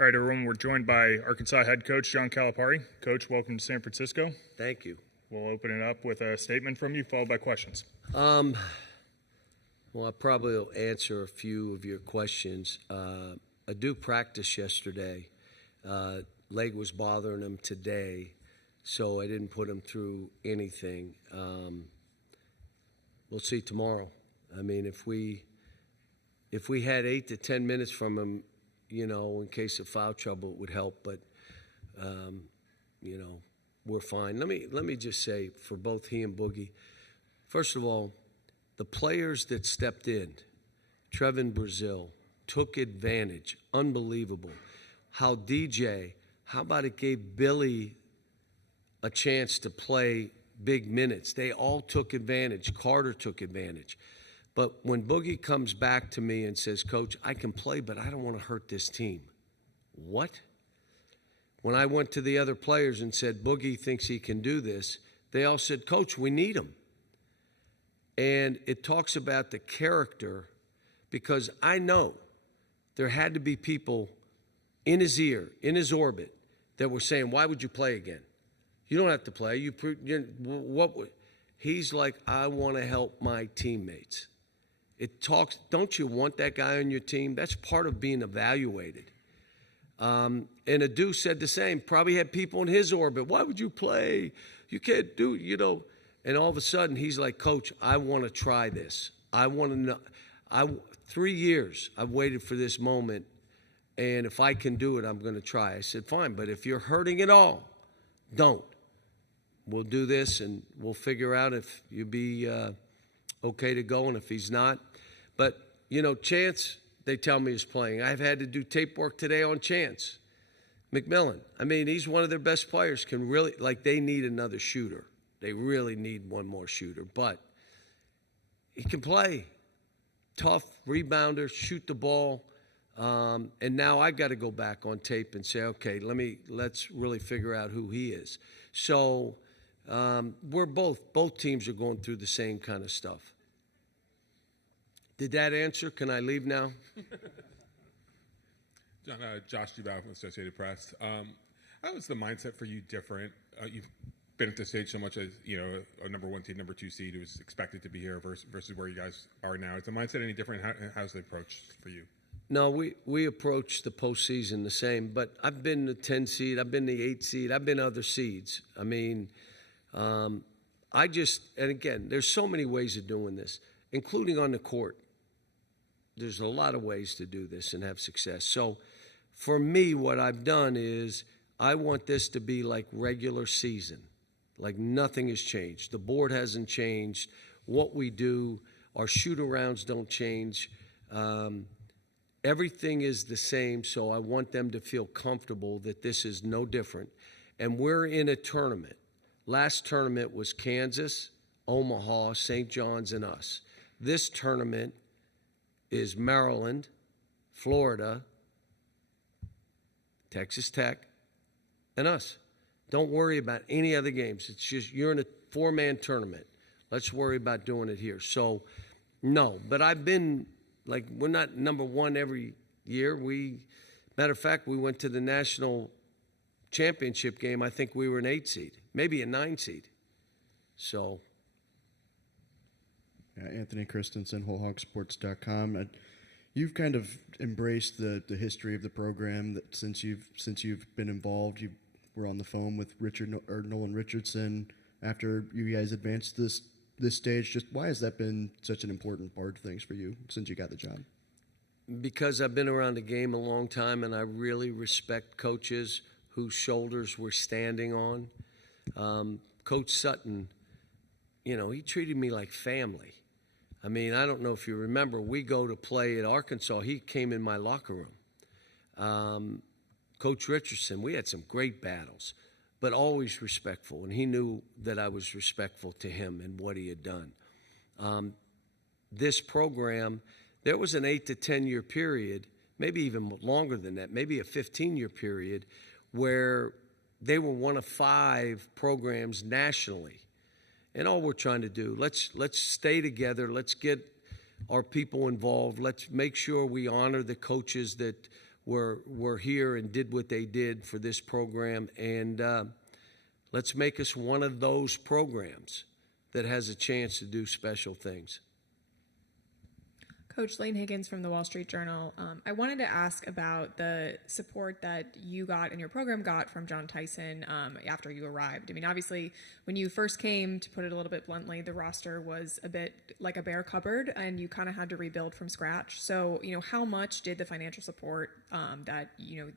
All right, everyone, we're joined by Arkansas head coach John Calipari. Coach, welcome to San Francisco. Thank you. We'll open it up with a statement from you, followed by questions. Well, I probably will answer a few of your questions. I do practice yesterday. Leg was bothering him today, so I didn't put him through anything. We'll see tomorrow. I mean, if we had 8 to 10 minutes from him, in case of foul trouble, it would help. But, we're fine. Let me just say, for both he and Boogie, first of all, the players that stepped in, Trevin Brazil, took advantage. Unbelievable. How about it gave Billy a chance to play big minutes? They all took advantage. Carter took advantage. But when Boogie comes back to me and says, Coach, I can play, but I don't want to hurt this team. What? When I went to the other players and said, Boogie thinks he can do this, they all said, Coach, we need him. And it talks about the character, because I know there had to be people in his ear, in his orbit, that were saying, why would you play again? You don't have to play. He's like, I want to help my teammates. Don't you want that guy on your team? That's part of being evaluated. And Adu said the same. Probably had people in his orbit. Why would you play? You can't do, And all of a sudden, he's like, Coach, I want to try this. I want to know. 3 years I've waited for this moment, and if I can do it, I'm going to try. I said, fine, but if you're hurting at all, don't. We'll do this, and we'll figure out if you'll be okay to go, and if he's not. But, Chance, they tell me, is playing. I've had to do tape work today on Chance McMillan. I mean, he's one of their best players. They need another shooter. They really need one more shooter. But he can play. Tough, rebounder, shoot the ball. And now I got to go back on tape and say, okay, let's really figure out who he is. So we're both teams are going through the same kind of stuff. Did that answer? Can I leave now? John, Josh Duval from Associated Press. How is the mindset for you different? You've been at this stage so much as, a number one seed, number two seed who was expected to be here versus where you guys are now. Is the mindset any different? How's the approach for you? No, we approach the postseason the same, but I've been the 10 seed, I've been the 8 seed, I've been other seeds. I mean, and again, there's so many ways of doing this, including on the court. There's a lot of ways to do this and have success. So for me, what I've done is I want this to be like regular season, like nothing has changed. The board hasn't changed. What we do, our shoot-arounds don't change. Everything is the same, so I want them to feel comfortable that this is no different. And we're in a tournament. Last tournament was Kansas, Omaha, St. John's, and us. This tournament is Maryland, Florida, Texas Tech, and us. Don't worry about any other games. It's just you're in a 4-man tournament. Let's worry about doing it here. So, no, but I've been we're not number one every year. Matter of fact, we went to the national championship game. I think we were an 8 seed, maybe a 9 seed. So. Anthony Christensen, HawgBeat.com. You've kind of embraced the history of the program that since you've been involved. You were on the phone with Nolan Richardson after you guys advanced this stage. Just why has that been such an important part of things for you since you got the job? Because I've been around the game a long time, and I really respect coaches whose shoulders we're standing on. Coach Sutton, he treated me like family. I mean, I don't know if you remember, we go to play at Arkansas. He came in my locker room. Coach Richardson, we had some great battles, but always respectful. And he knew that I was respectful to him and what he had done. This program, there was an 8 to 10 year period, maybe even longer than that, maybe a 15-year period, where they were one of 5 programs nationally. And all we're trying to do, let's stay together. Let's get our people involved. Let's make sure we honor the coaches that were here and did what they did for this program. And let's make us one of those programs that has a chance to do special things. Coach Lane Higgins from the Wall Street Journal. I wanted to ask about the support that you got and your program got from John Tyson after you arrived. I mean, obviously, when you first came, to put it a little bit bluntly, the roster was a bit like a bare cupboard, and you kind of had to rebuild from scratch. So, how much did the financial support that,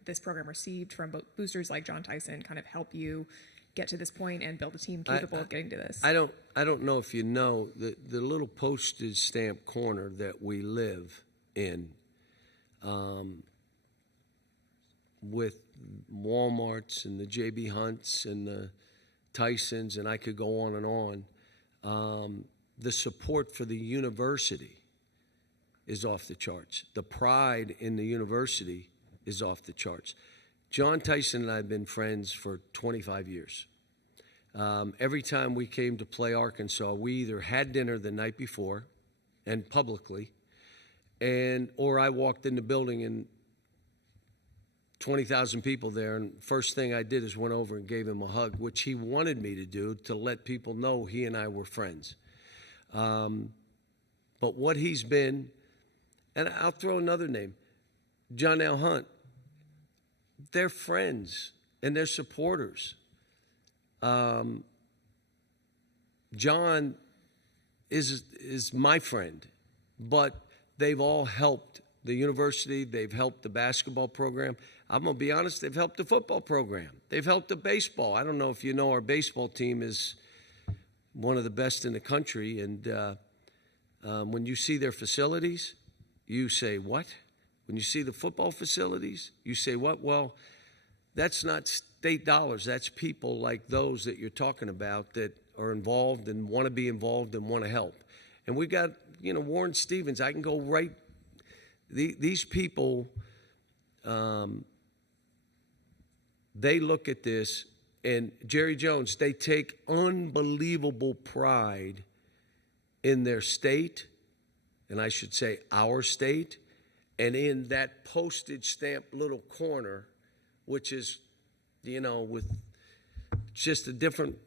this program received from boosters like John Tyson kind of help you get to this point and build a team capable of getting to this? I don't know if you know the little postage stamp corner that we live in, with Walmarts and the J.B. Hunts and the Tysons, and I could go on and on. The support for the university is off the charts. The pride in the university is off the charts. John Tyson and I have been friends for 25 years. Every time we came to play Arkansas, we either had dinner the night before, and publicly, or I walked in the building and 20,000 people there, and first thing I did is went over and gave him a hug, which he wanted me to do to let people know he and I were friends. But what he's been, and I'll throw another name, John L. Hunt. They're friends and they're supporters. John is my friend, but they've all helped the university. They've helped the basketball program. I'm going to be honest, they've helped the football program. They've helped the baseball. I don't know if you know, our baseball team is one of the best in the country. And when you see their facilities, you say, what? When you see the football facilities, you say, what? Well, that's not state dollars. That's people like those that you're talking about that are involved and want to be involved and want to help. And we got, Warren Stevens. I can go right. These people, they look at this, and Jerry Jones, they take unbelievable pride in their state, and I should say our state, and in that postage stamp little corner, which is, with just a different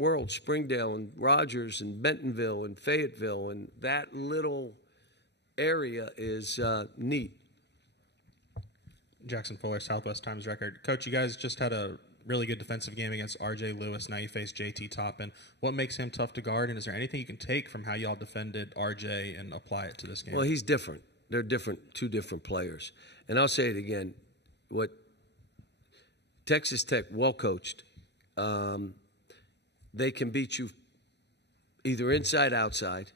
world, Springdale and Rogers and Bentonville and Fayetteville, and that little area is neat. Jackson Fuller, Southwest Times Record. Coach, you guys just had a really good defensive game against R.J. Lewis. Now you face J.T. Toppin. What makes him tough to guard, and is there anything you can take from how y'all defended R.J. and apply it to this game? Well, he's different. They're different, two different players. And I'll say it again, what Texas Tech, well coached, they can beat you either inside, outside,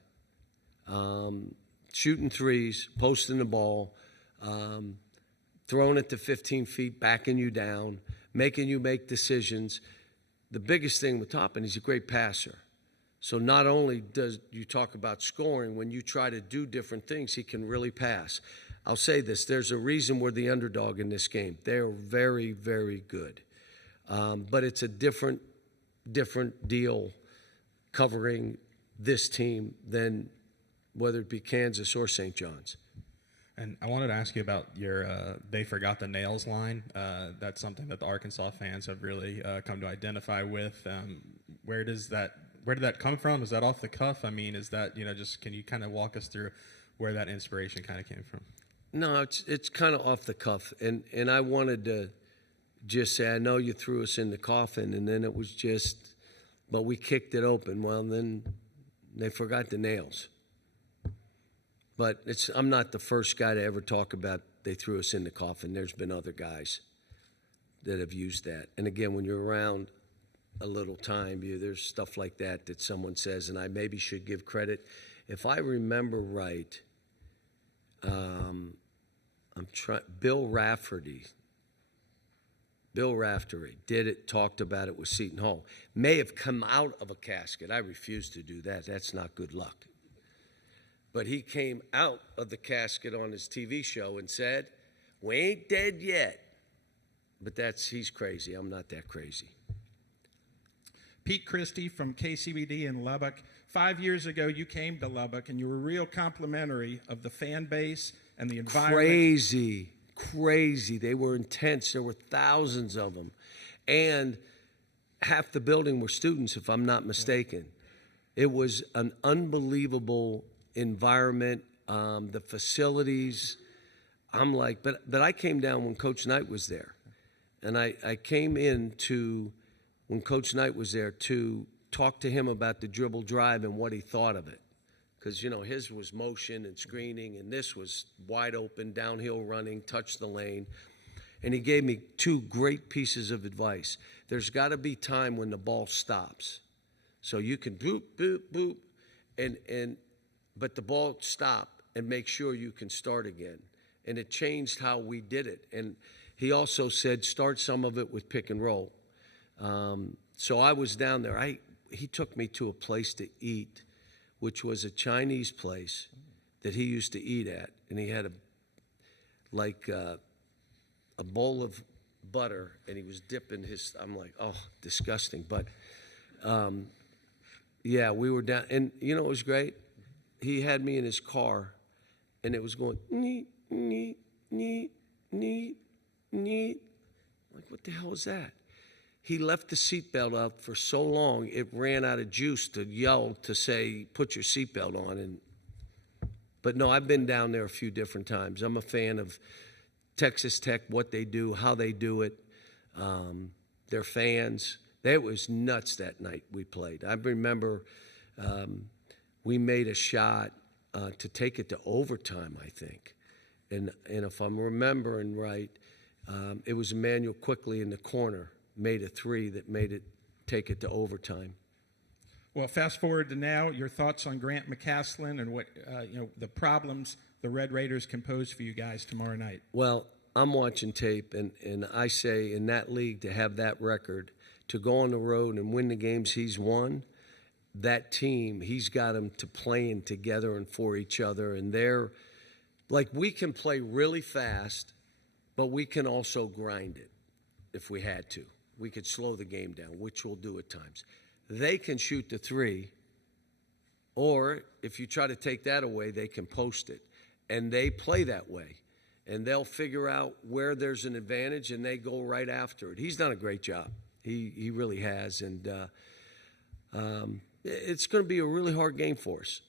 shooting threes, posting the ball, throwing it to 15 feet, backing you down, making you make decisions. The biggest thing with Toppin, he's a great passer. So not only does you talk about scoring, when you try to do different things, he can really pass. I'll say this, there's a reason we're the underdog in this game. They're very, very good. But it's a different deal covering this team than whether it be Kansas or St. John's. And I wanted to ask you about your "they forgot the nails" line. That's something that the Arkansas fans have really come to identify with. Where did that come from? Is that off the cuff? I mean, is that just can you kind of walk us through where that inspiration kind of came from? No, it's kind of off the cuff, and I wanted to just say, I know you threw us in the coffin, and then it was just, but we kicked it open. Well, then they forgot the nails. But I'm not the first guy to ever talk about they threw us in the coffin. There's been other guys that have used that. And again, when you're around a little time, there's stuff like that someone says, and I maybe should give credit. If I remember right, Bill Raftery did it, talked about it with Seton Hall. May have come out of a casket. I refuse to do that. That's not good luck. But he came out of the casket on his TV show and said, "We ain't dead yet." But he's crazy. I'm not that crazy. Pete Christie from KCBD in Lubbock. 5 years ago, you came to Lubbock, and you were real complimentary of the fan base and the environment. crazy. They were intense. There were thousands of them. And half the building were students, if I'm not mistaken. It was an unbelievable environment. The facilities, I'm like, but I came down when Coach Knight was there. And I came in when Coach Knight was there to talk to him about the dribble drive and what he thought of it. Because, his was motion and screening, and this was wide open, downhill running, touch the lane. And he gave me 2 great pieces of advice. There's got to be time when the ball stops. So you can boop, boop, boop, but the ball stop and make sure you can start again. And it changed how we did it. And he also said start some of it with pick and roll. So I was down there. He took me to a place to eat, which was a Chinese place that he used to eat at. And he had a bowl of butter, and he was dipping I'm like, oh, disgusting. But, yeah, we were down. And, it was great? He had me in his car, and it was going, neat, neat, neat, neat, neat. Like, what the hell is that? He left the seatbelt out for so long, it ran out of juice to yell to say, put your seatbelt on. But no, I've been down there a few different times. I'm a fan of Texas Tech, what they do, how they do it, their fans. It was nuts that night we played. I remember we made a shot to take it to overtime, I think. And if I'm remembering right, it was Emmanuel Quickly in the corner, made a 3 that made it take it to overtime. Well, fast forward to now, your thoughts on Grant McCaslin and what, the problems the Red Raiders can pose for you guys tomorrow night. Well, I'm watching tape, and I say in that league to have that record, to go on the road and win the games he's won, that team, he's got them to playing together and for each other. And they're like, we can play really fast, but we can also grind it if we had to. We could slow the game down, which we'll do at times. They can shoot the 3, or if you try to take that away, they can post it. And they play that way. And they'll figure out where there's an advantage, and they go right after it. He's done a great job. He really has. And it's going to be a really hard game for us.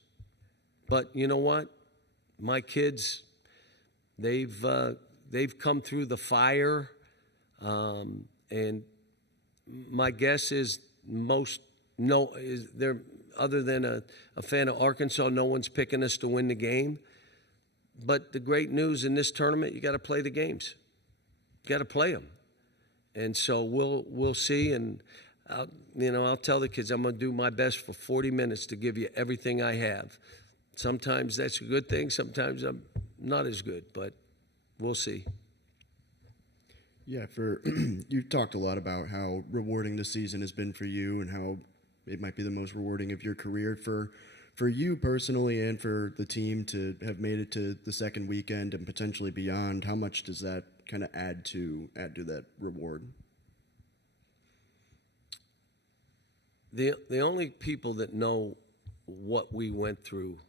But you know what? My kids, they've come through the fire. And my guess is other than a fan of Arkansas, no one's picking us to win the game. But the great news in this tournament, you got to play the games. You got to play them. And so we'll see. And I'll tell the kids I'm going to do my best for 40 minutes to give you everything I have. Sometimes that's a good thing. Sometimes I'm not as good. But we'll see. Yeah, you've talked a lot about how rewarding the season has been for you and how it might be the most rewarding of your career. For you personally and for the team to have made it to the second weekend and potentially beyond, how much does that kind of add to that reward? The only people that know what we went through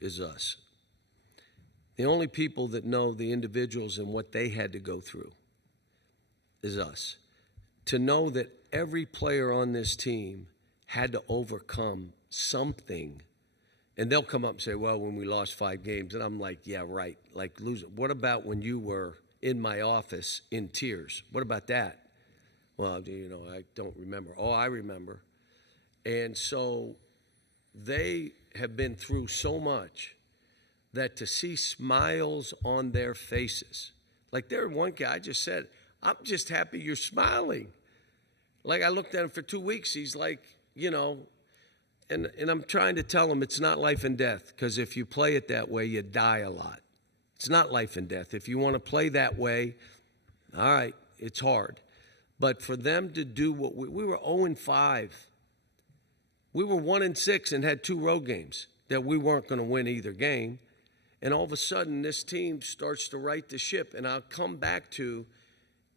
is us. The only people that know the individuals and what they had to go through is us. To know that every player on this team had to overcome something. And they'll come up and say, well, when we lost 5 games. And I'm like, yeah, right. Like, losing. What about when you were in my office in tears? What about that? Well, I don't remember. Oh, I remember. And so they have been through so much that to see smiles on their faces. Like, there one guy I just said, I'm just happy you're smiling. Like, I looked at him for 2 weeks. He's like, and I'm trying to tell him it's not life and death, because if you play it that way, you die a lot. It's not life and death. If you want to play that way, all right, it's hard. But for them to do what we were 0-5. We were 1-6 and had 2 road games that we weren't going to win either game. And all of a sudden, this team starts to right the ship. And I'll come back to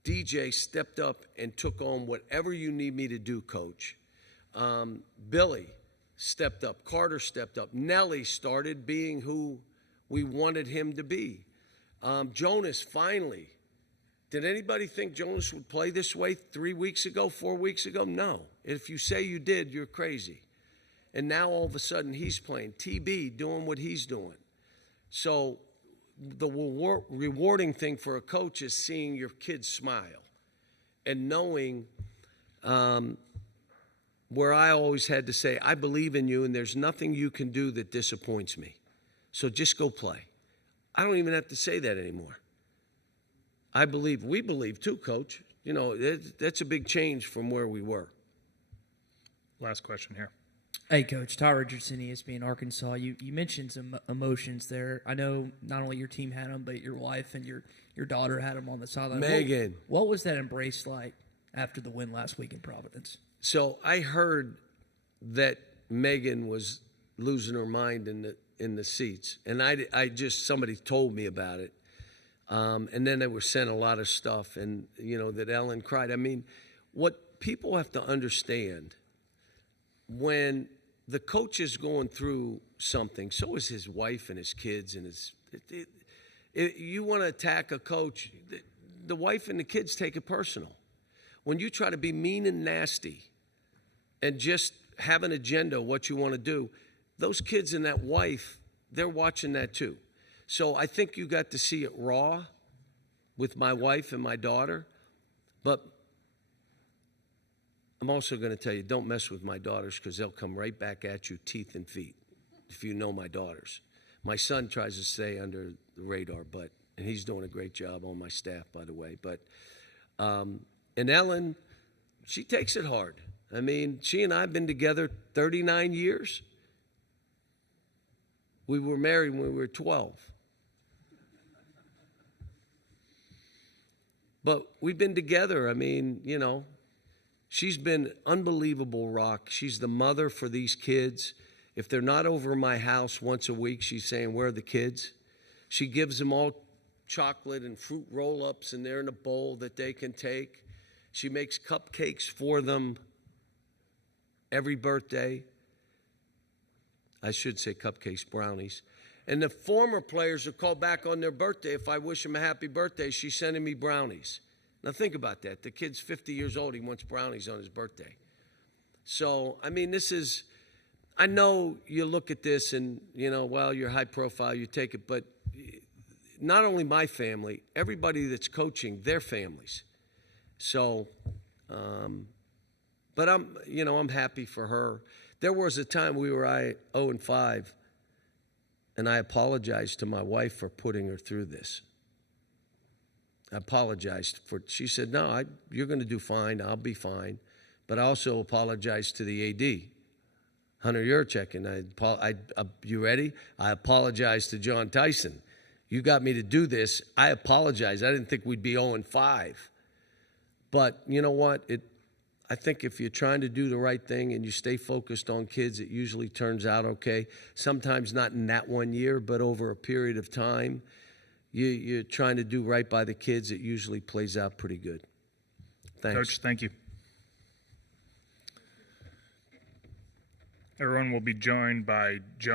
DJ stepped up and took on whatever you need me to do, Coach. Billy stepped up. Carter stepped up. Nelly started being who we wanted him to be. Jonas, finally. Did anybody think Jonas would play this way 3 weeks ago, 4 weeks ago? No. If you say you did, you're crazy. And now all of a sudden he's playing. TB doing what he's doing. So the rewarding thing for a coach is seeing your kids smile and knowing where I always had to say, I believe in you and there's nothing you can do that disappoints me. So just go play. I don't even have to say that anymore. We believe too, Coach. You know, that's a big change from where we were. Last question here. Hey, Coach. Ty Richardson, ESPN Arkansas. You mentioned some emotions there. I know not only your team had them, but your wife and your daughter had them on the sideline. Megan. What was that embrace like after the win last week in Providence? So I heard that Megan was losing her mind in the seats, and I just somebody told me about it, and then they were sent a lot of stuff, and you know that Ellen cried. I mean, what people have to understand when the coach is going through something, so is his wife and his kids and his. You want to attack a coach, the wife and the kids take it personal. When you try to be mean and nasty and just have an agenda, what you want to do, those kids and that wife, they're watching that too. So I think you got to see it raw with my wife and my daughter. But I'm also going to tell you, don't mess with my daughters because they'll come right back at you, teeth and feet, if you know my daughters. My son tries to stay under the radar, and he's doing a great job on my staff, by the way. But and Ellen, she takes it hard. I mean, she and I have been together 39 years. We were married when we were 12. But we've been together. I mean, you know, she's been unbelievable rock. She's the mother for these kids. If they're not over my house once a week, she's saying, where are the kids? She gives them all chocolate and fruit roll-ups, and they're in a bowl that they can take. She makes cupcakes for them every birthday. I should say cupcakes, brownies. And the former players will call back on their birthday. If I wish them a happy birthday, she's sending me brownies. Now think about that. The kid's 50 years old. He wants brownies on his birthday. So, I mean, this is, I know you look at this and, you know, well, you're high profile, you take it. But not only my family, everybody that's coaching, their families. So, but I'm happy for her. There was a time we were 0-5, and I apologized to my wife for putting her through this. I apologized for. She said, "No, you're going to do fine. I'll be fine." But I also apologized to the AD, Hunter Yurchek, and you ready? I apologized to John Tyson. You got me to do this. I apologize. I didn't think we'd be 0-5. But you know what? I think if you're trying to do the right thing and you stay focused on kids, it usually turns out okay. Sometimes not in that 1 year, but over a period of time, you're trying to do right by the kids. It usually plays out pretty good. Thanks. Coach, thank you. Everyone will be joined by Joan.